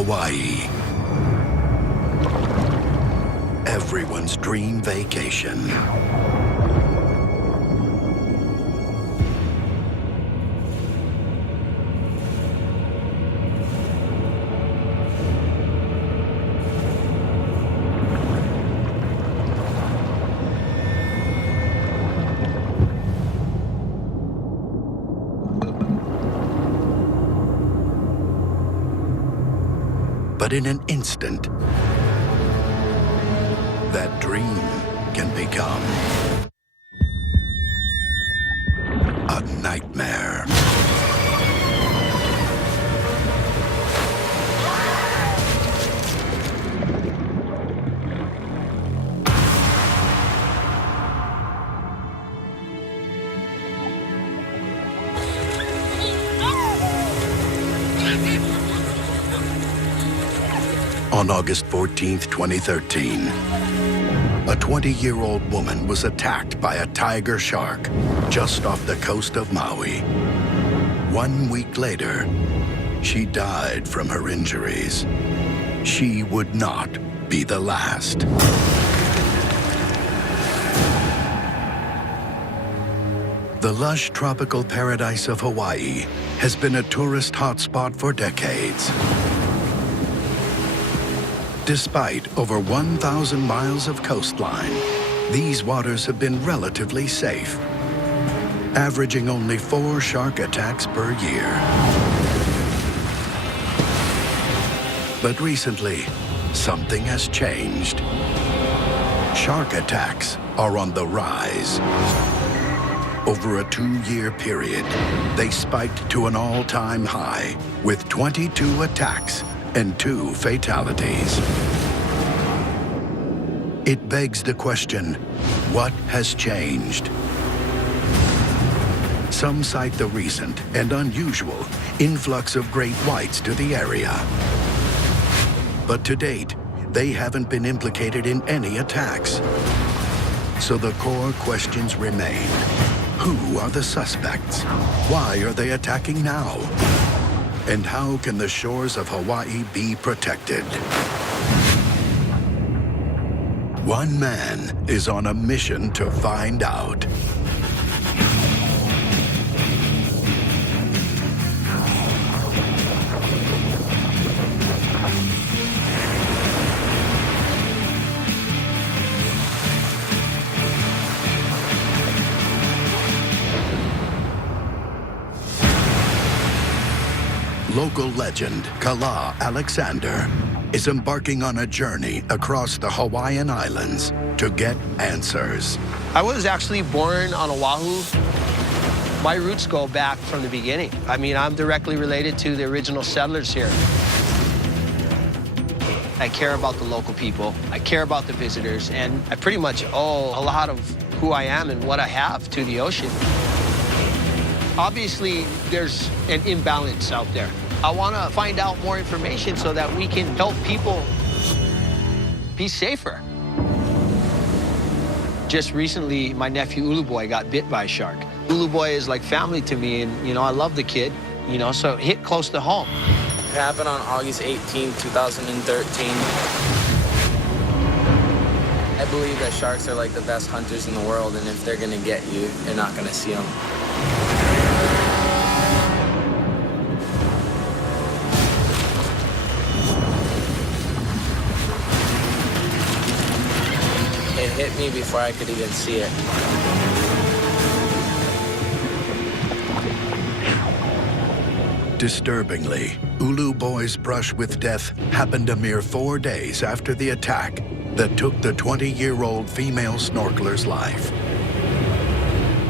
Hawaii. Everyone's dream vacation. But in an instant, that dream can become a nightmare. On August 14th, 2013, a 20-year-old woman was attacked by a tiger shark just off the coast of Maui. 1 week later, she died from her injuries. She would not be the last. The lush tropical paradise of Hawaii has been a tourist hotspot for decades. Despite over 1,000 miles of coastline, these waters have been relatively safe, averaging only 4 shark attacks per year. But recently, something has changed. Shark attacks are on the rise. Over a 2-year period, they spiked to an all-time high with 22 attacks and 2 fatalities. It begs the question, what has changed? Some cite the recent and unusual influx of great whites to the area. But to date, they haven't been implicated in any attacks. So the core questions remain. Who are the suspects? Why are they attacking now? And how can the shores of Hawaii be protected? One man is on a mission to find out. Local legend Kala Alexander is embarking on a journey across the Hawaiian Islands to get answers. I was actually born on Oahu. My roots go back from the beginning. I mean, I'm directly related to the original settlers here. I care about the local people. I care about the visitors, and I pretty much owe a lot of who I am and what I have to the ocean. Obviously, there's an imbalance out there. I want to find out more information so that we can help people be safer. Just recently, my nephew Ulu Boy got bit by a shark. Ulu Boy is like family to me, and, you know, I love the kid, you know, so it hit close to home. It happened on August 18, 2013. I believe that sharks are like the best hunters in the world, and if they're going to get you, you're not going to see them. It hit me before I could even see it. Disturbingly, Ulu Boy's brush with death happened a mere 4 days after the attack that took the 20-year-old female snorkeler's life.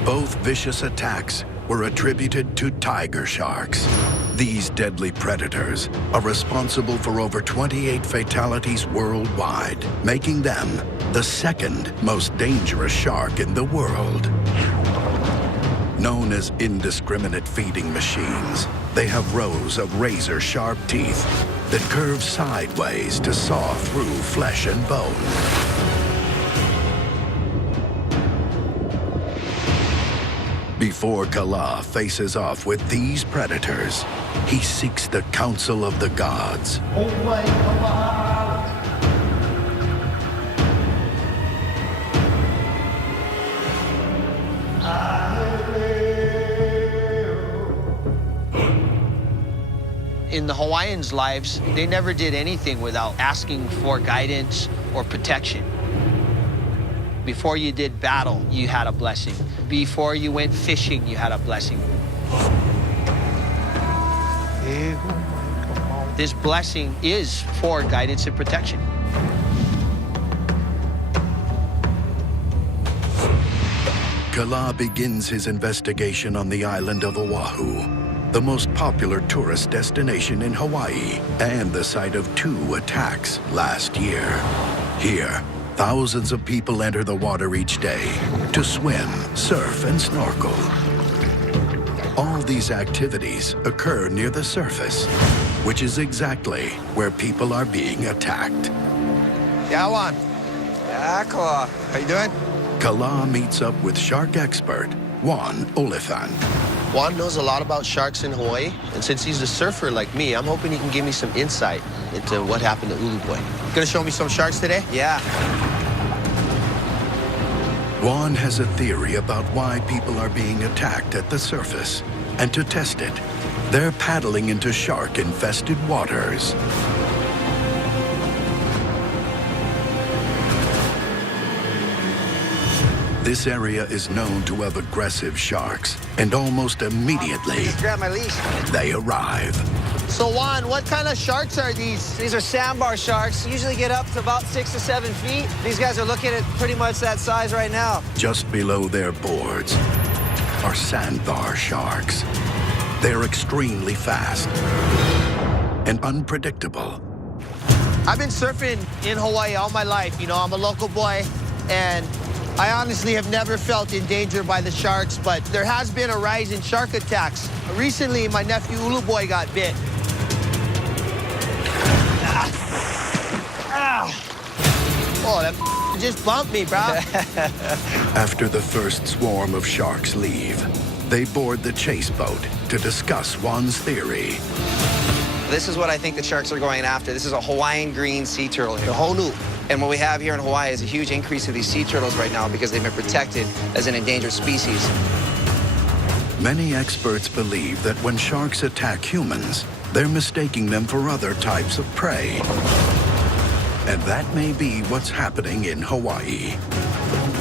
Both vicious attacks were attributed to tiger sharks. These deadly predators are responsible for over 28 fatalities worldwide, making them the second most dangerous shark in the world. Known as indiscriminate feeding machines, they have rows of razor-sharp teeth that curve sideways to saw through flesh and bone. Before Kala faces off with these predators, he seeks the counsel of the gods. In the Hawaiians' lives, they never did anything without asking for guidance or protection. Before you did battle, you had a blessing. Before you went fishing, you had a blessing. This blessing is for guidance and protection. Kala begins his investigation on the island of Oahu, the most popular tourist destination in Hawaii and the site of 2 attacks last year. Here, thousands of people enter the water each day to swim, surf, and snorkel. All these activities occur near the surface, which is exactly where people are being attacked. Yawan. Yeah, Kala. How you doing? Kala meets up with shark expert Juan Oliphant. Juan knows a lot about sharks in Hawaii, and since he's a surfer like me, I'm hoping he can give me some insight into what happened to Ulu Boy. Gonna show me some sharks today? Yeah. Juan has a theory about why people are being attacked at the surface, and to test it, they're paddling into shark-infested waters. This area is known to have aggressive sharks, and almost immediately, Just grab my leash. they arrive. So Juan, what kind of sharks are these? These are sandbar sharks. Usually get up to about 6 to 7 feet. These guys are looking at pretty much that size right now. Just below their boards are sandbar sharks. They're extremely fast and unpredictable. I've been surfing in Hawaii all my life. You know, I'm a local boy, and I honestly have never felt in danger by the sharks, but there has been a rise in shark attacks. Recently, my nephew Ulu Boy got bit. Oh, that just bumped me, bro. After the first swarm of sharks leave, they board the chase boat to discuss Juan's theory. This is what I think the sharks are going after. This is a Hawaiian green sea turtle here. The honu. And what we have here in Hawaii is a huge increase of these sea turtles right now because they've been protected as an endangered species. Many experts believe that when sharks attack humans, they're mistaking them for other types of prey. And that may be what's happening in Hawaii.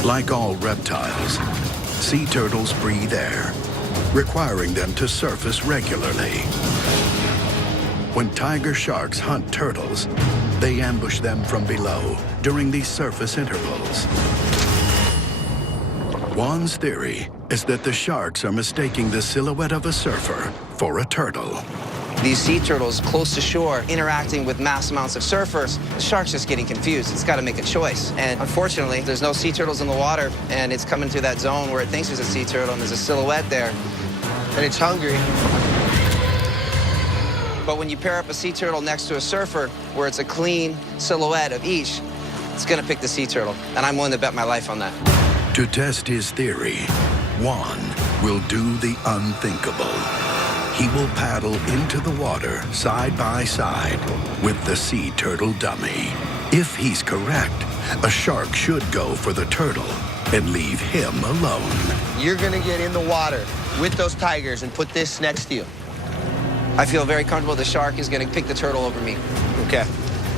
Like all reptiles, sea turtles breathe air, requiring them to surface regularly. When tiger sharks hunt turtles, they ambush them from below during these surface intervals. Juan's theory is that the sharks are mistaking the silhouette of a surfer for a turtle. These sea turtles close to shore interacting with mass amounts of surfers, the shark's just getting confused. It's got to make a choice. And unfortunately, there's no sea turtles in the water, and it's coming to that zone where it thinks there's a sea turtle, and there's a silhouette there. And it's hungry. But when you pair up a sea turtle next to a surfer, where it's a clean silhouette of each, it's going to pick the sea turtle. And I'm willing to bet my life on that. To test his theory, Juan will do the unthinkable. He will paddle into the water side by side with the sea turtle dummy. If he's correct, a shark should go for the turtle and leave him alone. You're gonna get in the water with those tigers and put this next to you. I feel very comfortable the shark is going to pick the turtle over me. Okay.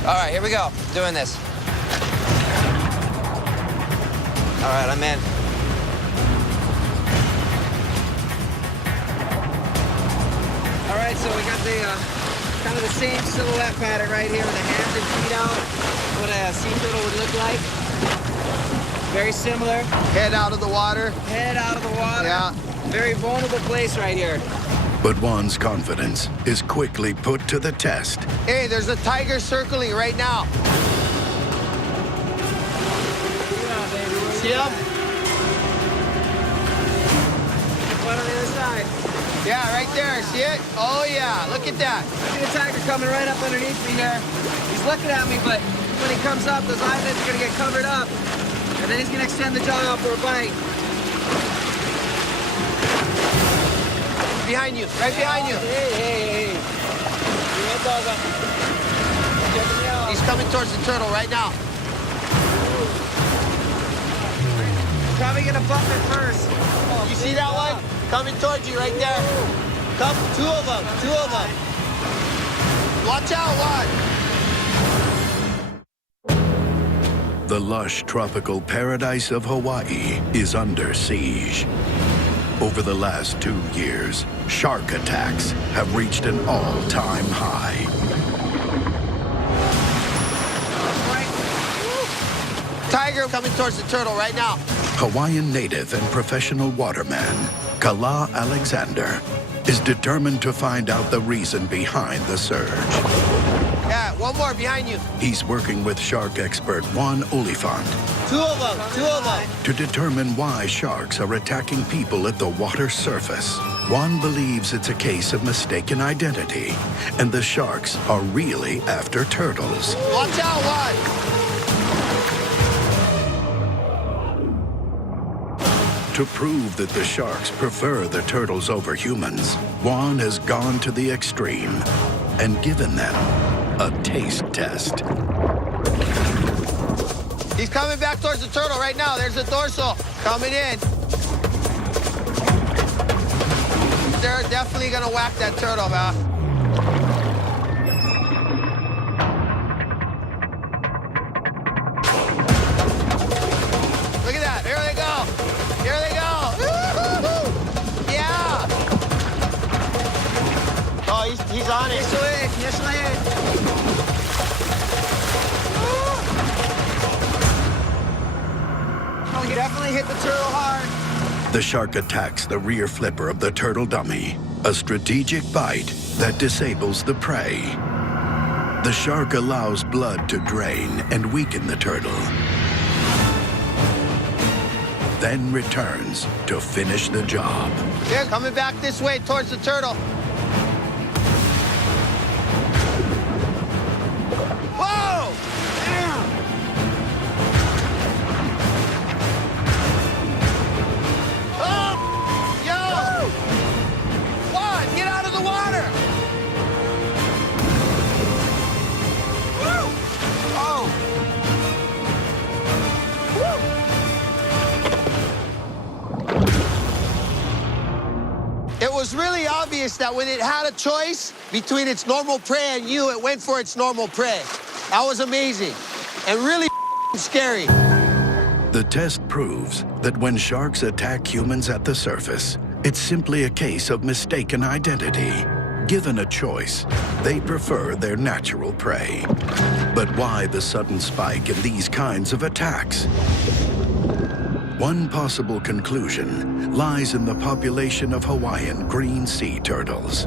All right, here we go. Doing this. All right, I'm in. All right, so we got the kind of the same silhouette pattern right here with the hands and feet out, what a sea turtle would look like. Very similar. Head out of the water. Head out of the water. Yeah. Very vulnerable place right here. But Juan's confidence is quickly put to the test. Hey, there's a tiger circling right now. See him? One on the other side. Yeah, right there. See it? Oh, yeah. Look at that. I see the tiger coming right up underneath me here. He's looking at me, but when he comes up, those eyelids are going to get covered up. And then he's going to extend the jaw out for a bite. Behind you. Right behind you. Hey, hey, hey. He's coming towards the turtle right now. Probably gonna bump it first. You see that one? Coming towards you right there. Come, two of them. Watch out, one. The lush tropical paradise of Hawaii is under siege. Over the last 2 years, shark attacks have reached an all-time high. Tiger coming towards the turtle right now. Hawaiian native and professional waterman, Kala Alexander, is determined to find out the reason behind the surge. Yeah, one more behind you. He's working with shark expert Juan Olifant Two of them. to determine why sharks are attacking people at the water surface. Juan believes it's a case of mistaken identity, and the sharks are really after turtles. Watch out, one. To prove that the sharks prefer the turtles over humans, Juan has gone to the extreme and given them a taste test. He's coming back towards the turtle right now. There's the dorsal coming in. They're definitely gonna whack that turtle, man. Look at that. Here they go. Woo-hoo-hoo. Yeah. Oh, he's on it. Oh, you definitely hit the turtle hard. The shark attacks the rear flipper of the turtle dummy, a strategic bite that disables the prey. The shark allows blood to drain and weaken the turtle, then returns to finish the job. They're coming back this way towards the turtle. Whoa! Oh! Yo! One, get out of the water! Woo! Oh! It was really obvious that when it had a choice between its normal prey and you, it went for its normal prey. That was amazing and really scary. The test proves that when sharks attack humans at the surface, it's simply a case of mistaken identity. Given a choice, they prefer their natural prey. But why the sudden spike in these kinds of attacks? One possible conclusion lies in the population of Hawaiian green sea turtles.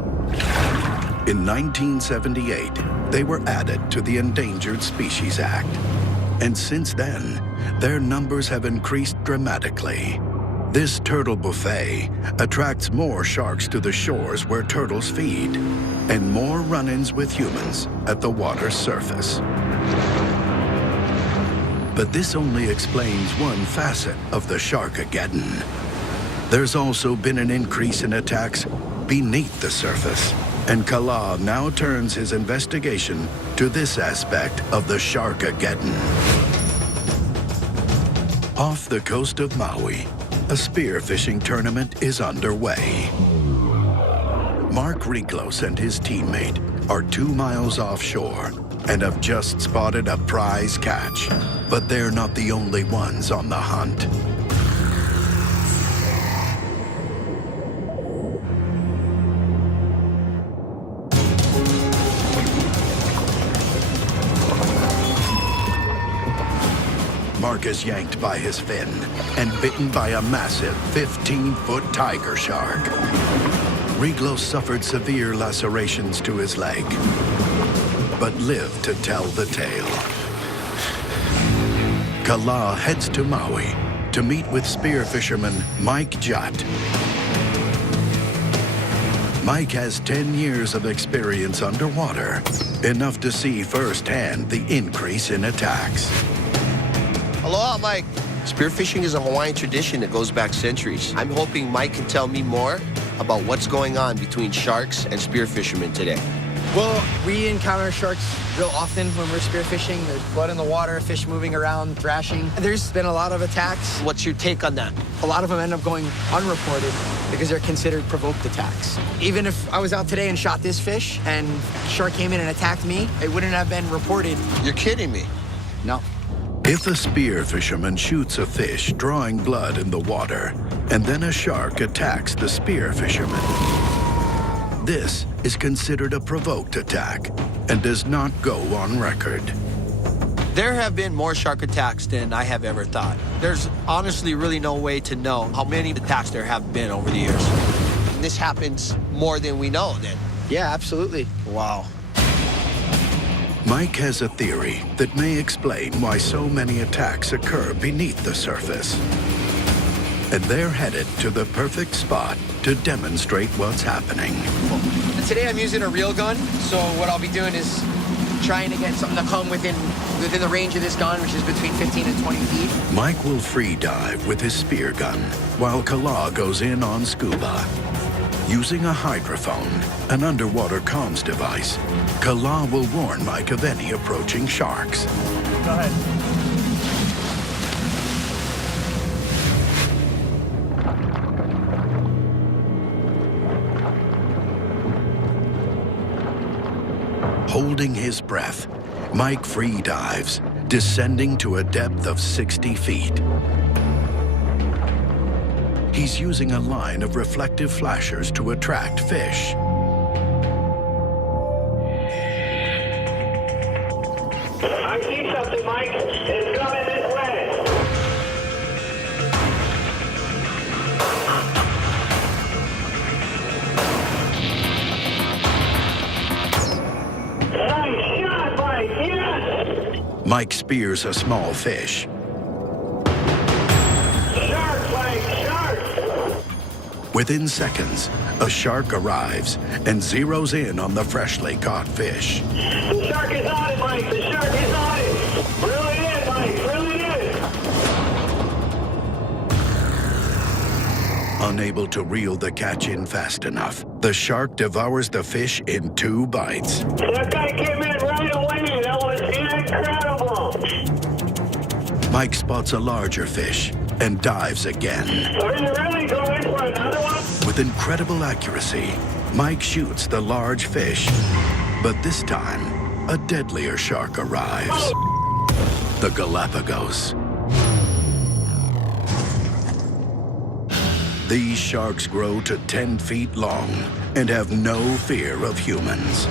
In 1978, they were added to the Endangered Species Act. And since then, their numbers have increased dramatically. This turtle buffet attracts more sharks to the shores where turtles feed, and more run-ins with humans at the water's surface. But this only explains one facet of the Sharkageddon. There's also been an increase in attacks beneath the surface, and Kala now turns his investigation to this aspect of the Sharkageddon. Off the coast of Maui, a spearfishing tournament is underway. Mark Riglos and his teammate are 2 miles offshore and have just spotted a prize catch. But they're not the only ones on the hunt. Mark is yanked by his fin and bitten by a massive 15-foot tiger shark. Riglos suffered severe lacerations to his leg, but lived to tell the tale. Kala heads to Maui to meet with spear fisherman Mike Jutt. Mike has 10 years of experience underwater, enough to see firsthand the increase in attacks. Aloha, Mike. Spearfishing is a Hawaiian tradition that goes back centuries. I'm hoping Mike can tell me more about what's going on between sharks and spear fishermen today. Well, we encounter sharks real often when we're spearfishing. There's blood in the water, fish moving around, thrashing. There's been a lot of attacks. What's your take on that? A lot of them end up going unreported because they're considered provoked attacks. Even if I was out today and shot this fish and a shark came in and attacked me, it wouldn't have been reported. You're kidding me. No. If a spear fisherman shoots a fish drawing blood in the water, and then a shark attacks the spear fisherman, this is considered a provoked attack and does not go on record. There have been more shark attacks than I have ever thought. There's honestly really no way to know how many attacks there have been over the years. And this happens more than we know then. Yeah, absolutely. Wow. Mike has a theory that may explain why so many attacks occur beneath the surface. And they're headed to the perfect spot to demonstrate what's happening. Today I'm using a reel gun, so what I'll be doing is trying to get something to come within the range of this gun, which is between 15 and 20 feet. Mike will free dive with his spear gun, while Kala goes in on scuba. Using a hydrophone, an underwater comms device, Kala will warn Mike of any approaching sharks. Go ahead. Holding his breath, Mike free dives, descending to a depth of 60 feet. He's using a line of reflective flashers to attract fish. I see something, Mike. It's coming this way. Nice shot, Mike. Yes! Mike spears a small fish. Shark, Mike. Shark! Within seconds, a shark arrives and zeroes in on the freshly caught fish. The shark is on it, Mike. The shark is on it. Reel it in, Mike. Reel it in. Unable to reel the catch in fast enough, the shark devours the fish in 2 bites. That guy came in right away. That was incredible. Mike spots a larger fish and dives again. Are you really going for another one? With incredible accuracy, Mike shoots the large fish, but this time, a deadlier shark arrives. The Galapagos. These sharks grow to 10 feet long and have no fear of humans.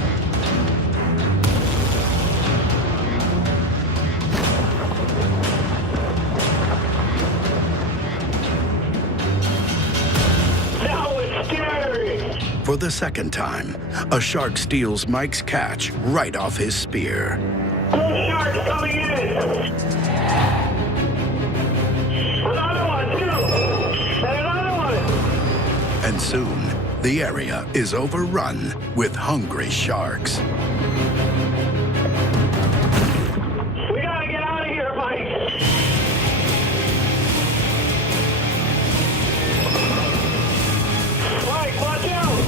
That was scary. For the second time, a shark steals Mike's catch right off his spear. Those sharks coming in. Another one, too. And another one. And soon, the area is overrun with hungry sharks. We gotta get out of here, Mike. Mike, watch out.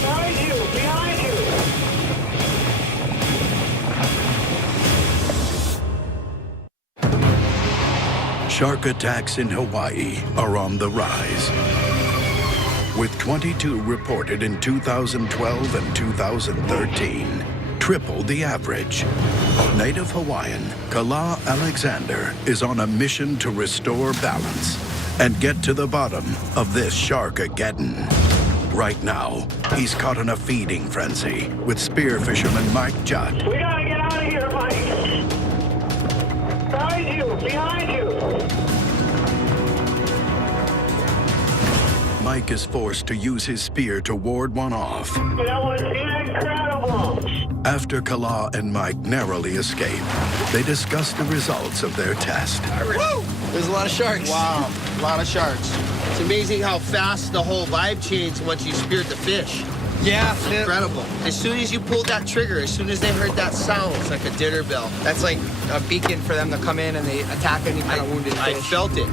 Behind you, behind you. Shark attacks in Hawaii are on the rise. With 22 reported in 2012 and 2013, triple the average. Native Hawaiian Kala Alexander is on a mission to restore balance and get to the bottom of this Sharkageddon. Right now, he's caught in a feeding frenzy with spear fisherman Mike Judd. We gotta get out of here, Mike. Behind you, behind you. Mike is forced to use his spear to ward one off. That was incredible. After Kala and Mike narrowly escape, they discuss the results of their test. Woo! There's a lot of sharks. Wow, a lot of sharks. It's amazing how fast the whole vibe changed once you speared the fish. Yeah. Incredible. As soon as you pulled that trigger, as soon as they heard that sound, it's like a dinner bell. That's like a beacon for them to come in and they attack any kind of wounded fish. I felt it.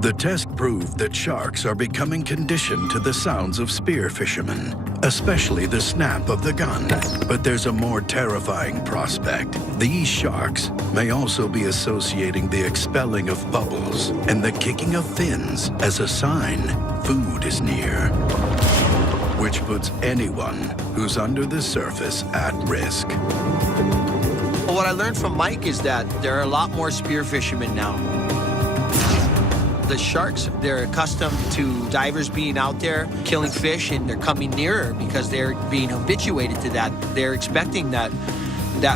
The test proved that sharks are becoming conditioned to the sounds of spear fishermen, especially the snap of the gun. But there's a more terrifying prospect. These sharks may also be associating the expelling of bubbles and the kicking of fins as a sign food is near, which puts anyone who's under the surface at risk. What I learned from Mike is that there are a lot more spear fishermen now. The sharks, they're accustomed to divers being out there killing fish, and they're coming nearer because they're being habituated to that. They're expecting that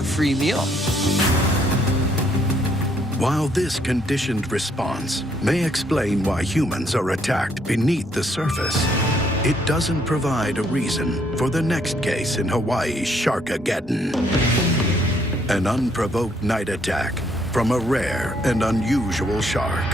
free meal. While this conditioned response may explain why humans are attacked beneath the surface, it doesn't provide a reason for the next case in Hawaii's Sharkageddon. An unprovoked night attack from a rare and unusual shark.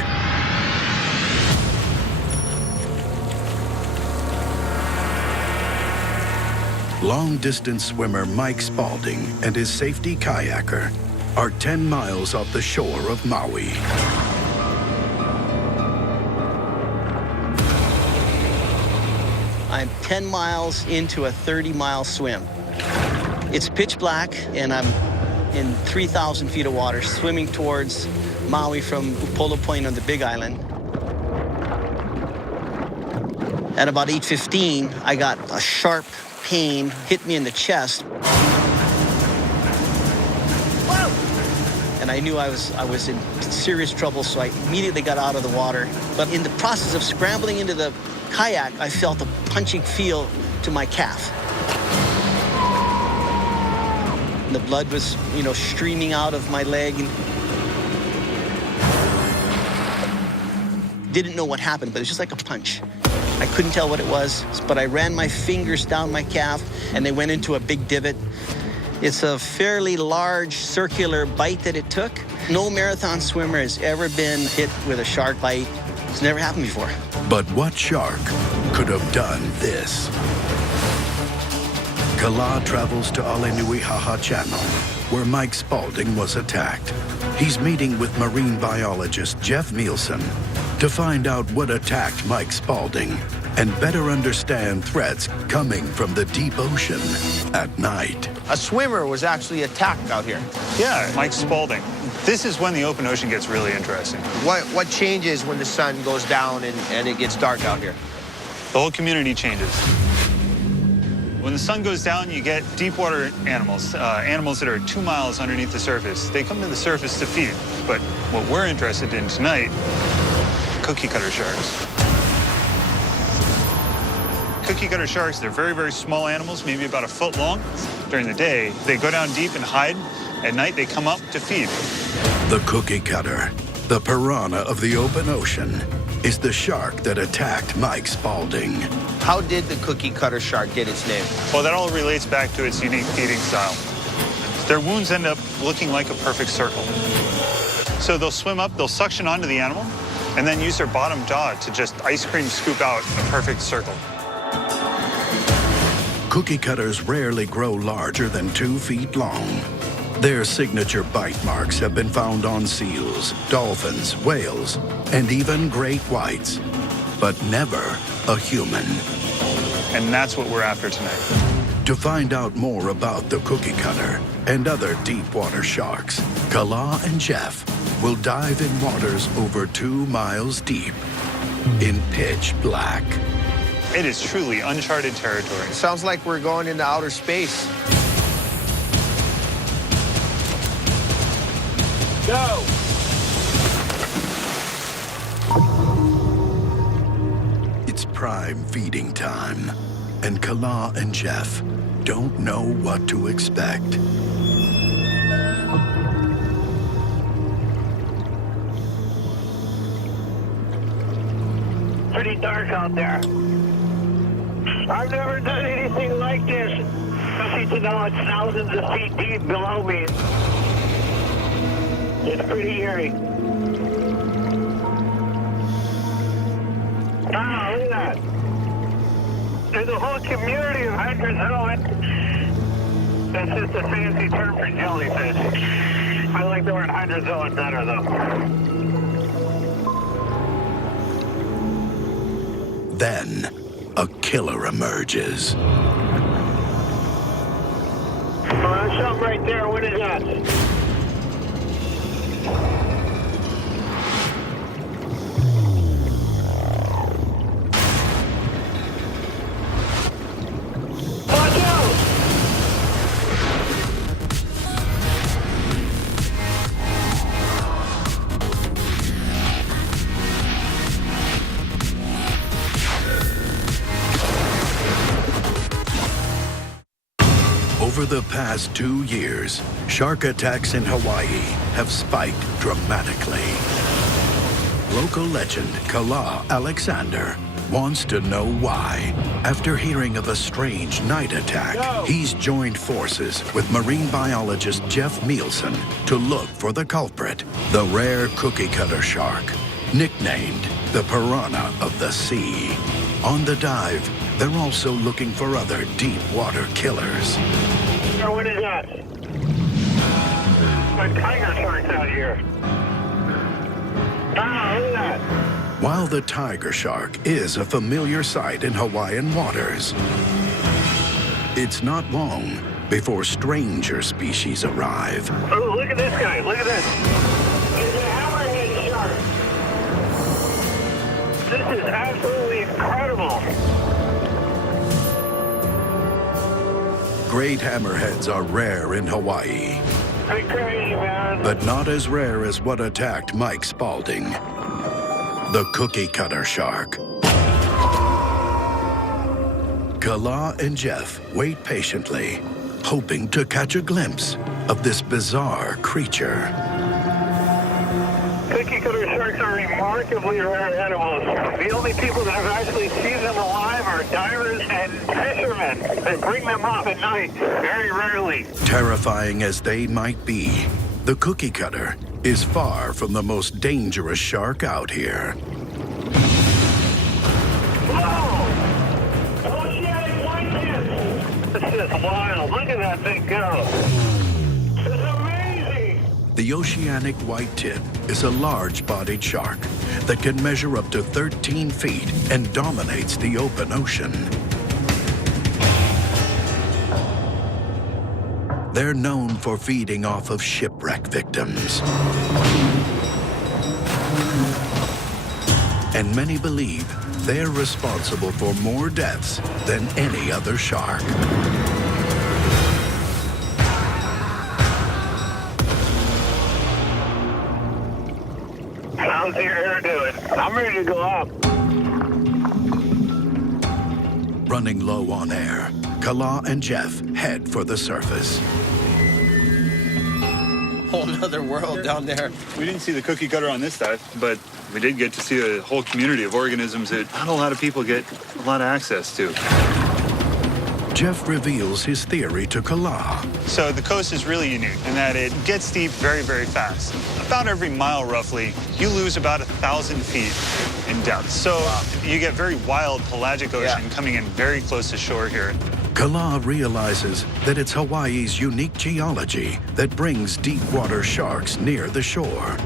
Long-distance swimmer Mike Spaulding and his safety kayaker are 10 miles off the shore of Maui. I'm 10 miles into a 30-mile swim. It's pitch black, and I'm in 3,000 feet of water, swimming towards Maui from Polo Point on the Big Island. At about 8:15, I got a sharp pain, hit me in the chest. Whoa! And I knew I was in serious trouble, so I immediately got out of the water. But in the process of scrambling into the kayak, I felt a punching feel to my calf. And the blood was, streaming out of my leg. Didn't know what happened, but it was just like a punch. I couldn't tell what it was, but I ran my fingers down my calf, and they went into a big divot. It's a fairly large circular bite that it took. No marathon swimmer has ever been hit with a shark bite. It's never happened before. But what shark could have done this? Kala travels to Alenuihaha Channel, where Mike Spaulding was attacked. He's meeting with marine biologist Jeff Nielsen to find out what attacked Mike Spaulding and better understand threats coming from the deep ocean at night. A swimmer was actually attacked out here. Yeah, Mike Spaulding. This is when the open ocean gets really interesting. What changes when the sun goes down and it gets dark out here? The whole community changes. When the sun goes down, you get deep water animals, animals that are 2 miles underneath the surface. They come to the surface to feed. But what we're interested in tonight, cookie cutter sharks. Cookie cutter sharks, they're very, very small animals, maybe about 1 foot long. During the day, they go down deep and hide. At night, they come up to feed. The cookie cutter, the piranha of the open ocean, is the shark that attacked Mike Spaulding. How did the cookie cutter shark get its name? Well, that all relates back to its unique feeding style. Their wounds end up looking like a perfect circle. So they'll swim up, they'll suction onto the animal, and then use their bottom jaw to just ice cream scoop out a perfect circle. Cookie cutters rarely grow larger than 2 feet long. Their signature bite marks have been found on seals, dolphins, whales, and even great whites, but never a human. And that's what we're after tonight. To find out more about the cookie cutter and other deep water sharks, Kala and Jeff will dive in waters over 2 miles deep in pitch black. It is truly uncharted territory. Sounds like we're going into outer space. Go! It's prime feeding time, and Kala and Jeff don't know what to expect. Pretty dark out there. I've never done anything like this. Especially to know it's thousands of feet deep below me. It's pretty eerie. Wow, look at that. There's a whole community of hydrozoa. That's just a fancy term for jellyfish. I like the word hydrozoa better, though. Then, a killer emerges. There's something right there. What is that? Watch out! Over the past 2 years, shark attacks in Hawaii have spiked dramatically. Local legend Kala Alexander wants to know why. After hearing of a strange night attack, he's joined forces with marine biologist Jeff Nielsen to look for the culprit, the rare cookie cutter shark, nicknamed the piranha of the sea. On the dive, they're also looking for other deep water killers. What is that? A tiger shark's out here. Ah, look at that. While the tiger shark is a familiar sight in Hawaiian waters, it's not long before stranger species arrive. Oh, look at this guy. Look at this. It's a hammerhead shark. This is absolutely incredible. Great hammerheads are rare in Hawaii, Pretty crazy, man. but not as rare as what attacked Mike Spalding, the cookie cutter shark. Kala and Jeff wait patiently, hoping to catch a glimpse of this bizarre creature. Cookie cutter sharks are remarkably rare animals. The only people that have actually seen them alive are divers and fishermen that bring them up at night, very rarely. Terrifying as they might be, the cookie cutter is far from the most dangerous shark out here. Whoa! Oceanic white tip! This is wild. Look at that thing go. It's amazing! The oceanic white tip is a large-bodied shark that can measure up to 13 feet and dominates the open ocean. They're known for feeding off of shipwreck victims. And many believe they're responsible for more deaths than any other shark. How's your hair doing? I'm ready to go up. Running low on air, Kala and Jeff head for the surface. Whole nother world down there. We didn't see the cookie cutter on this dive, but we did get to see a whole community of organisms that not a lot of people get a lot of access to. Jeff reveals his theory to Kala. So the coast is really unique in that it gets deep very, very fast. About every mile, roughly, you lose about 1,000 feet in depth. So you get very wild pelagic ocean coming in very close to shore here. Kala realizes that it's Hawaii's unique geology that brings deep water sharks near the shore.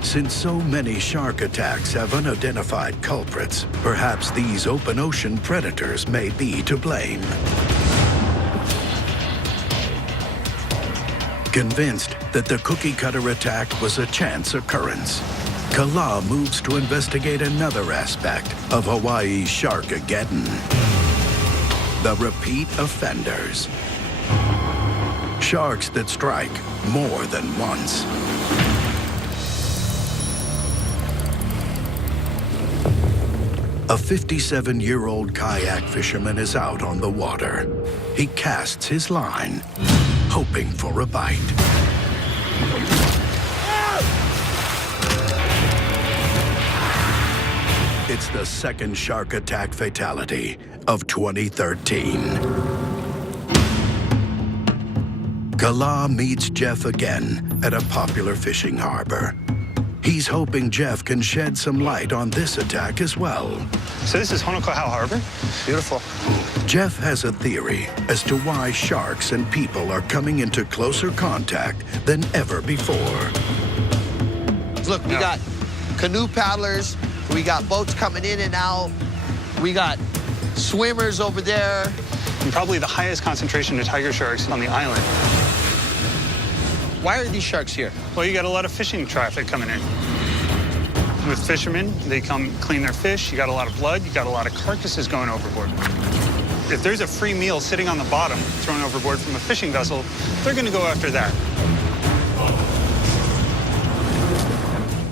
Since so many shark attacks have unidentified culprits, perhaps these open ocean predators may be to blame. Convinced that the cookie cutter attack was a chance occurrence, Kala moves to investigate another aspect of Hawaii's Sharkageddon: the repeat offenders. Sharks that strike more than once. A 57-year-old kayak fisherman is out on the water. He casts his line, hoping for a bite. It's the second shark attack fatality of 2013. Kala meets Jeff again at a popular fishing harbor. He's hoping Jeff can shed some light on this attack as well. So this is Honokohau Harbor. Beautiful. Jeff has a theory as to why sharks and people are coming into closer contact than ever before. Look, we got canoe paddlers, We got boats coming in and out. We got swimmers over there. And probably the highest concentration of tiger sharks on the island. Why are these sharks here? Well, you got a lot of fishing traffic coming in. With fishermen, they come clean their fish. You got a lot of blood. You got a lot of carcasses going overboard. If there's a free meal sitting on the bottom, thrown overboard from a fishing vessel, they're going to go after that.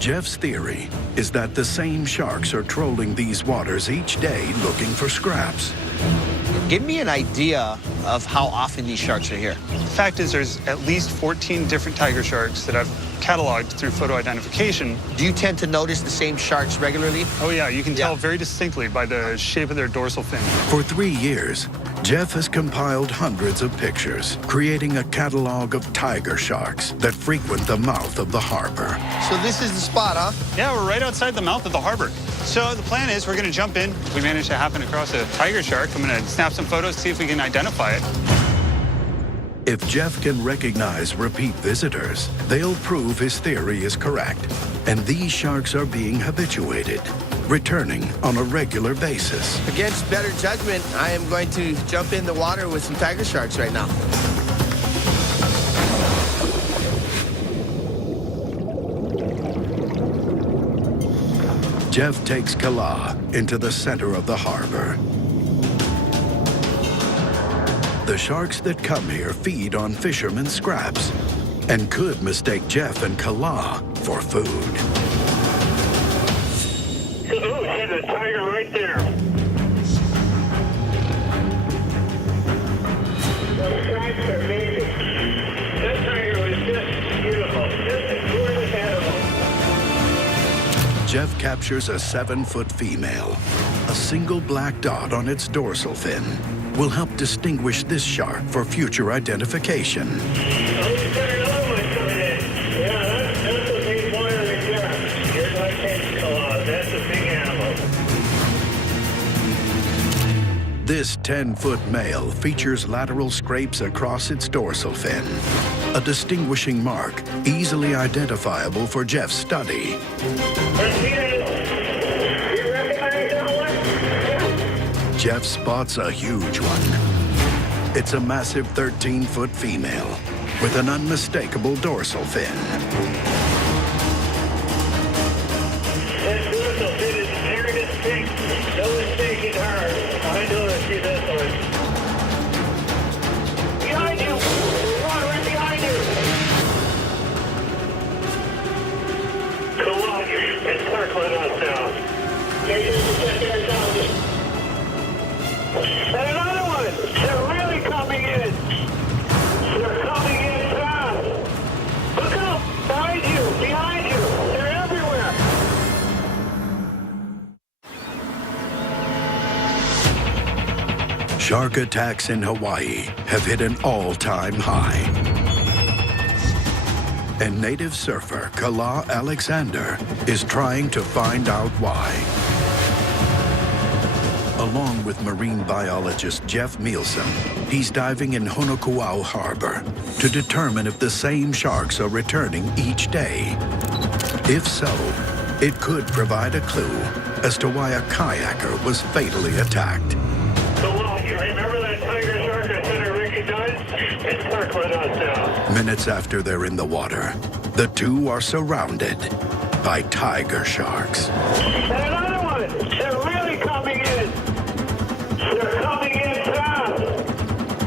Jeff's theory is that the same sharks are trolling these waters each day looking for scraps. Give me an idea of how often these sharks are here. The fact is there's at least 14 different tiger sharks that I've cataloged through photo identification. Do you tend to notice the same sharks regularly? Oh yeah, you can tell very distinctly by the shape of their dorsal fin. For 3 years, Jeff has compiled hundreds of pictures, creating a catalog of tiger sharks that frequent the mouth of the harbor. So this is the spot, huh? Yeah, we're right outside the mouth of the harbor. So the plan is we're going to jump in. We managed to happen across a tiger shark. I'm going to snap some photos, see if we can identify it. If Jeff can recognize repeat visitors, they'll prove his theory is correct. And these sharks are being habituated, returning on a regular basis. Against better judgment, I am going to jump in the water with some tiger sharks right now. Jeff takes Kala into the center of the harbor. The sharks that come here feed on fishermen's scraps and could mistake Jeff and Kala for food. Oh, there's a tiger right there. Those stripes are amazing. That tiger was just beautiful. Just a gorgeous animal. Jeff captures a 7-foot female. A single black dot on its dorsal fin will help distinguish this shark for future identification. Oh, he's got another one coming in. Yeah, that's a big one right there. Here's my case claw. That's a big animal. This 10-foot male features lateral scrapes across its dorsal fin, a distinguishing mark easily identifiable for Jeff's study. Jeff spots a huge one. It's a massive 13-foot female with an unmistakable dorsal fin. That dorsal fin is very distinct. No mistaking her. I know that she's this one. Behind you! One right behind you! Come on, it's circling us now. Make sure you get there down. And another one! They're really coming in! They're coming in fast! Look up! Behind you! Behind you! They're everywhere! Shark attacks in Hawaii have hit an all-time high. And native surfer Kala Alexander is trying to find out why. Along with marine biologist Jeff Mielsen, he's diving in Honokuau Harbor to determine if the same sharks are returning each day. If so, it could provide a clue as to why a kayaker was fatally attacked. So, you remember that tiger shark I said I recognized? It's circling us now. Minutes after they're in the water, the two are surrounded by tiger sharks. And another one! They're really coming in! They're coming in fast!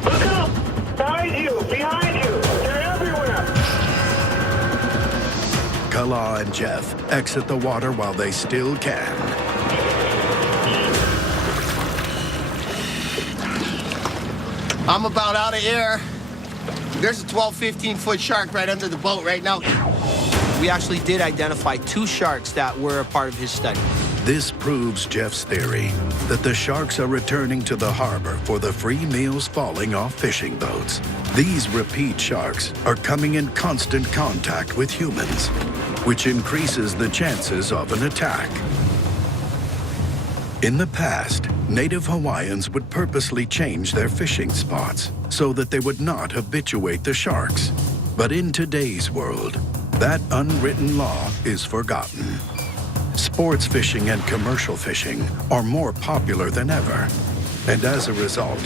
Look up! Behind you! Behind you! They're everywhere! Kala and Jeff exit the water while they still can. I'm about out of air. There's a 12, 15-foot shark right under the boat right now. We actually did identify 2 sharks that were a part of his study. This proves Jeff's theory that the sharks are returning to the harbor for the free meals falling off fishing boats. These repeat sharks are coming in constant contact with humans, which increases the chances of an attack. In the past, native Hawaiians would purposely change their fishing spots so that they would not habituate the sharks. But in today's world, that unwritten law is forgotten. sports fishing and commercial fishing are more popular than ever. And as a result,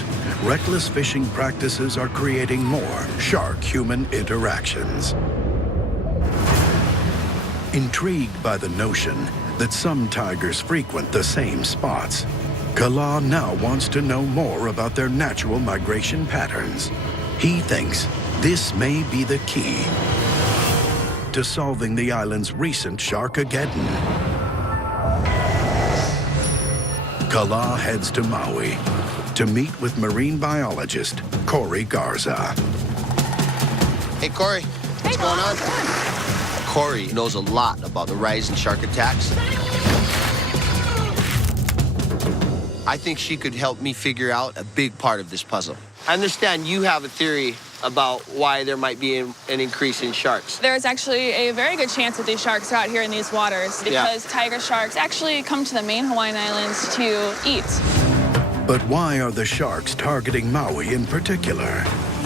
reckless fishing practices are creating more shark-human interactions. Intrigued by the notion that some tigers frequent the same spots, Kala now wants to know more about their natural migration patterns. He thinks this may be the key to solving the island's recent Sharkageddon. Kala heads to Maui to meet with marine biologist Corey Garza. Hey, Corey. What's going on? Corey knows a lot about the rise in shark attacks. I think she could help me figure out a big part of this puzzle. I understand you have a theory about why there might be an increase in sharks. There's actually a very good chance that these sharks are out here in these waters because tiger sharks actually come to the main Hawaiian Islands to eat. But why are the sharks targeting Maui in particular?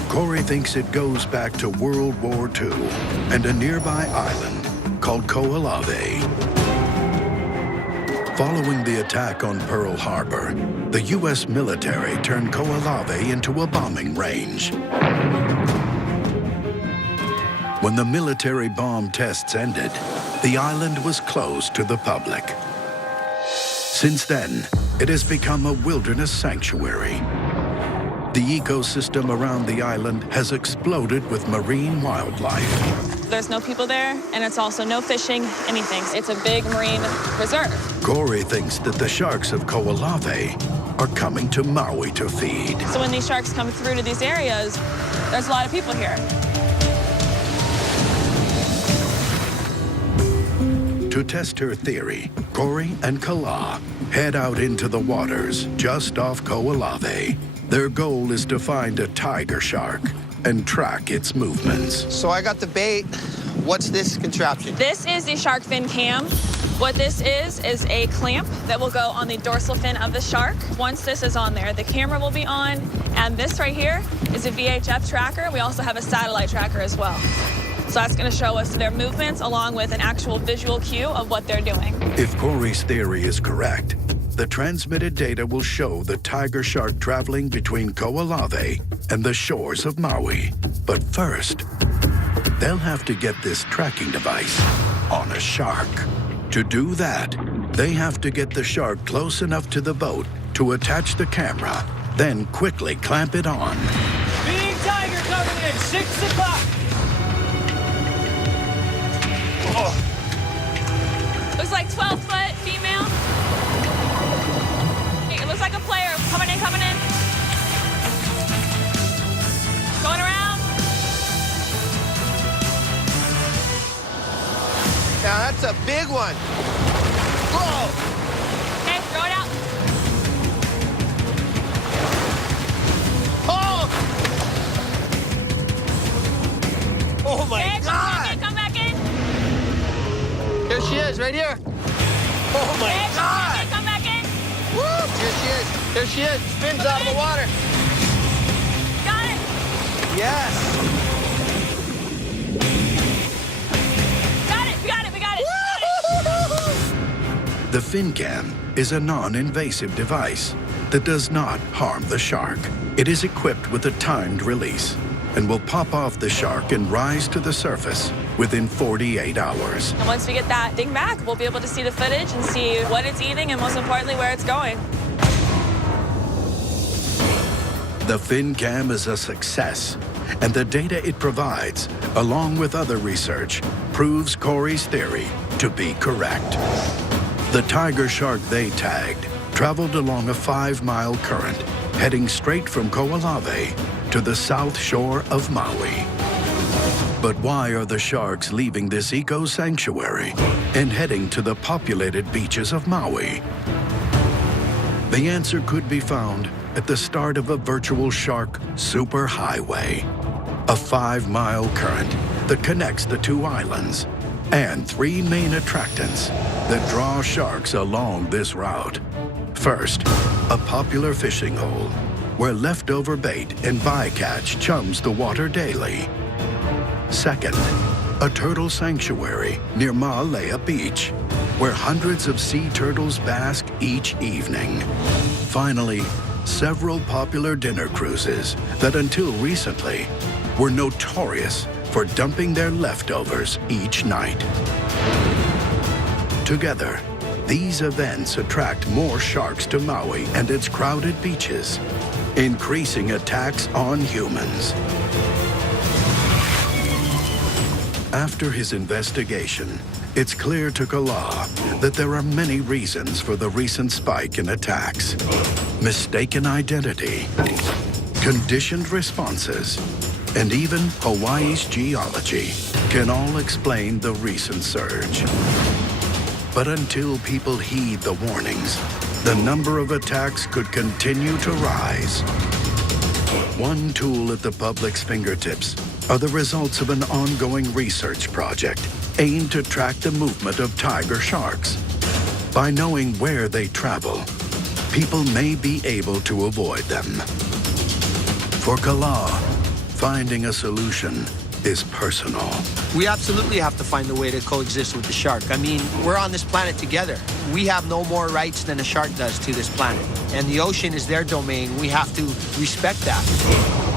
Corey thinks it goes back to World War II and a nearby island called Ko'olave. Following the attack on Pearl Harbor, the U.S. military turned Ko'olave into a bombing range. When the military bomb tests ended, the island was closed to the public. Since then, it has become a wilderness sanctuary. The ecosystem around the island has exploded with marine wildlife. There's no people there, and it's also no fishing, anything. It's a big marine reserve. Corey thinks that the sharks of Ko'olave are coming to Maui to feed. So when these sharks come through to these areas, there's a lot of people here. To test her theory, Corey and Kala head out into the waters just off Ko'olave. Their goal is to find a tiger shark and track its movements. So I got the bait. What's this contraption? This is the shark fin cam. What this is a clamp that will go on the dorsal fin of the shark. Once this is on there, the camera will be on, and this right here is a VHF tracker. We also have a satellite tracker as well. So that's going to show us their movements along with an actual visual cue of what they're doing. If Corey's theory is correct, the transmitted data will show the tiger shark traveling between Ko'olave and the shores of Maui. But first, they'll have to get this tracking device on a shark. To do that, they have to get the shark close enough to the boat to attach the camera, then quickly clamp it on. Big tiger coming in, 6 o'clock. Oh. Looks like 12-foot female. It looks like a player. Coming in, coming in. Going around. Now that's a big one. Whoa! Okay, throw it out. Oh! Oh my Okay, God! come back in. Here she is, right here. Oh my Okay, God! come back in. Woo! Here she is. Here she is. Spins out of the water. Got it. Yes. Got it. We got it. We got it. The FinCam is a non-invasive device that does not harm the shark. It is equipped with a timed release and will pop off the shark and rise to the surface within 48 hours. And once we get that thing back, we'll be able to see the footage and see what it's eating and most importantly, where it's going. The FinCam is a success, and the data it provides, along with other research, proves Corey's theory to be correct. The tiger shark they tagged traveled along a 5-mile current, heading straight from Ko'olave to the south shore of Maui. But why are the sharks leaving this eco-sanctuary and heading to the populated beaches of Maui? The answer could be found at the start of a virtual shark superhighway, a 5-mile current that connects the two islands, and 3 main attractants that draw sharks along this route. First, a popular fishing hole where leftover bait and bycatch chums the water daily. Second, a turtle sanctuary near Ma'alea Beach, where hundreds of sea turtles bask each evening. Finally, several popular dinner cruises that until recently were notorious for dumping their leftovers each night. Together, these events attract more sharks to Maui and its crowded beaches, increasing attacks on humans. After his investigation, it's clear to Kala that there are many reasons for the recent spike in attacks. Mistaken identity, conditioned responses, and even Hawaii's geology can all explain the recent surge. But until people heed the warnings, the number of attacks could continue to rise. One tool at the public's fingertips are the results of an ongoing research project aimed to track the movement of tiger sharks. By knowing where they travel, people may be able to avoid them. For Kala, finding a solution is personal. We absolutely have to find a way to coexist with the shark. I mean, we're on this planet together. We have no more rights than a shark does to this planet. And the ocean is their domain. We have to respect that.